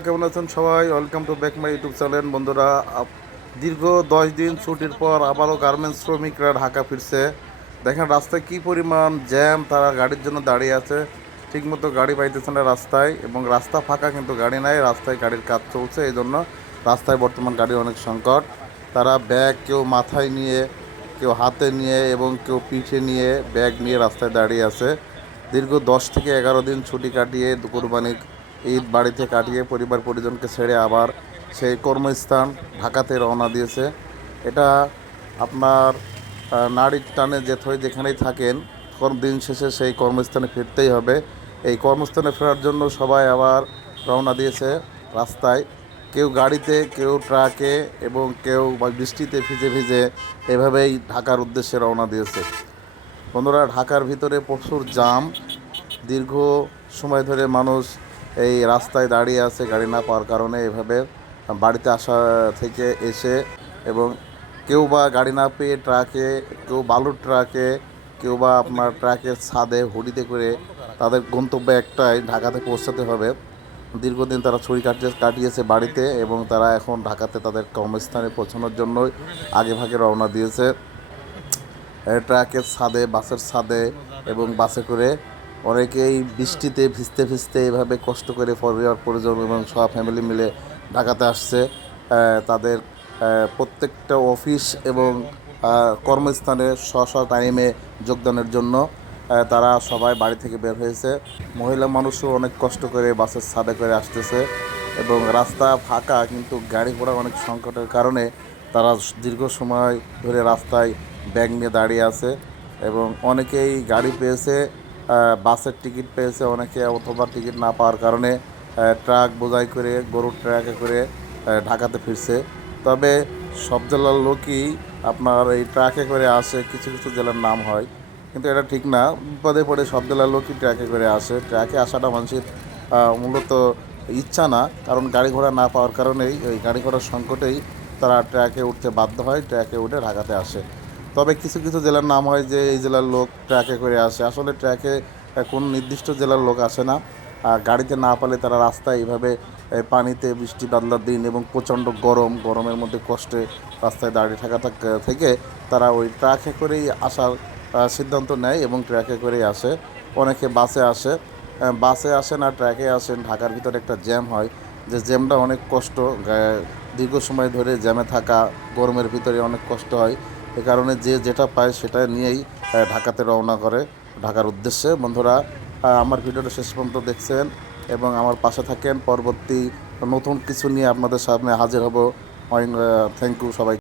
কেমন আছেন সবাই? Welcome to back my YouTube channel বন্ধুরা দীর্ঘ দশ দিন ছুটির পর আবারও গার্মেন্টস শ্রমিকরা ঢাকা ফিরছে। দেখেন রাস্তায় কি পরিমাণ জ্যাম তারা গাড়ির জন্য দাঁড়িয়ে আছে। ঠিকমতো গাড়ি পাইতেছে না রাস্তায় এবং রাস্তা ফাঁকা কিন্তু গাড়ি নাই, রাস্তায় গাড়ির কাজ চলছে। এই জন্য রাস্তায় বর্তমান গাড়ির অনেক সংকট। তারা ব্যাগ কেউ মাথায় নিয়ে, কেউ হাতে নিয়ে এবং কেউ পিঠে নিয়ে ব্যাগ নিয়ে রাস্তায় দাঁড়িয়ে আছে। দীর্ঘ দশ থেকে এগারো দিন ছুটি কাটিয়ে কুরবানির ঈদ বাড়িতে কাটিয়ে পরিবার পরিজনকে ছেড়ে আবার সেই কর্মস্থান ঢাকাতে রওনা দিয়েছে। এটা আপনার নারীর টানে যেথই যেখানেই থাকেন দিন শেষে সেই কর্মস্থানে ফিরতেই হবে। এই কর্মস্থানে ফেরার জন্য সবাই আবার রওনা দিয়েছে রাস্তায়। কেউ গাড়িতে, কেউ ট্রাকে এবং কেউ বৃষ্টিতে ভিজে ভিজে এভাবেই ঢাকার উদ্দেশ্যে রওনা দিয়েছে। বন্ধুরা, ঢাকার ভিতরে প্রচুর জাম। দীর্ঘ সময় ধরে মানুষ এই রাস্তায় দাঁড়িয়ে আছে গাড়ি না পাওয়ার কারণে এভাবে বাড়িতে আসা থেকে এসে এবং কেউ বা গাড়ি না পেয়ে ট্রাকে, কেউ বালুর ট্রাকে, কেউ বা আপনার ট্রাকের ছাদে হুডিতে করে তাদের গন্তব্য একটাই ঢাকাতে পৌঁছাতে হবে। দীর্ঘদিন তারা ছুরি কাটিয়ে, কাটিয়েছে বাড়িতে এবং তারা এখন ঢাকাতে তাদের কর্মস্থানে পৌঁছানোর জন্যই আগে ভাগে রওনা দিয়েছে। ট্রাকের ছাদে, বাসের ছাদে এবং বাসে করে অনেকেই বৃষ্টিতে ভিজতে ভিজতে এভাবে কষ্ট করে পরিবার পরিজন এবং সব ফ্যামিলি মিলে ঢাকাতে আসছে। তাদের প্রত্যেকটা অফিস এবং কর্মস্থানে স্ব স্ব টাইমে যোগদানের জন্য তারা সবাই বাড়ি থেকে বের হয়েছে। মহিলা মানুষও অনেক কষ্ট করে বাসের ছাদে করে আসতেছে এবং রাস্তা ফাঁকা কিন্তু গাড়ি ঘোড়া অনেক সংকটের কারণে তারা দীর্ঘ সময় ধরে রাস্তায় ব্যাগ নিয়ে দাঁড়িয়ে আছে এবং অনেকেই গাড়ি পেয়েছে। বাসের টিকিট পেয়েছে অনেকে অথবা টিকিট না পাওয়ার কারণে ট্রাক বোঝাই করে, গরুর ট্রাকে করে ঢাকাতে ফিরছে। তবে সব জেলার লোকই আপনার এই ট্রাকে করে আসে, কিছু কিছু জেলার নাম হয়, কিন্তু এটা ঠিক না। বিপদে পড়ে সব জেলার লোকই ট্রাকে করে আসে। ট্রাকে আসাটা মানুষের মূলত ইচ্ছা না, কারণ গাড়ি ঘোড়া না পাওয়ার কারণেই ওই গাড়ি ঘোড়ার সংকটেই তারা ট্র্যাকে উঠতে বাধ্য হয় ট্র্যাকে উঠে ঢাকাতে আসে। তবে কিছু কিছু জেলার নাম হয় যে এই জেলার লোক ট্র্যাকে করে আসে। আসলে ট্র্যাকে কোনো নির্দিষ্ট জেলার লোক আসে না। গাড়িতে না পালে তারা রাস্তায় এইভাবে পানিতে বৃষ্টি বাদলার দিন এবং প্রচণ্ড গরম, গরমের মধ্যে কষ্টে রাস্তায় দাঁড়িয়ে থাকা থাক- থেকে তারা ওই ট্রাকে করেই আসার সিদ্ধান্ত নেয় এবং ট্র্যাকে করেই আসে। অনেকে বাসে আসে বাসে আসেন আর ট্র্যাকে আসেন। ঢাকার ভিতরে একটা জ্যাম হয়। যে জ্যামটা অনেক কষ্ট দীর্ঘ সময় ধরে জ্যামে থাকা গরমের ভিতরে অনেক কষ্ট হয়। এ কারণে যে যেটা পায় সেটা নিয়েই ঢাকাতে রওনা করে। ঢাকার উদ্দেশ্যে, বন্ধুরা আমার ভিডিওটা শেষ পর্যন্ত দেখছেন এবং আমার পাশে থাকেন। পরবর্তী নতুন কিছু নিয়ে আপনাদের সামনে হাজির হব। থ্যাংক ইউ সবাই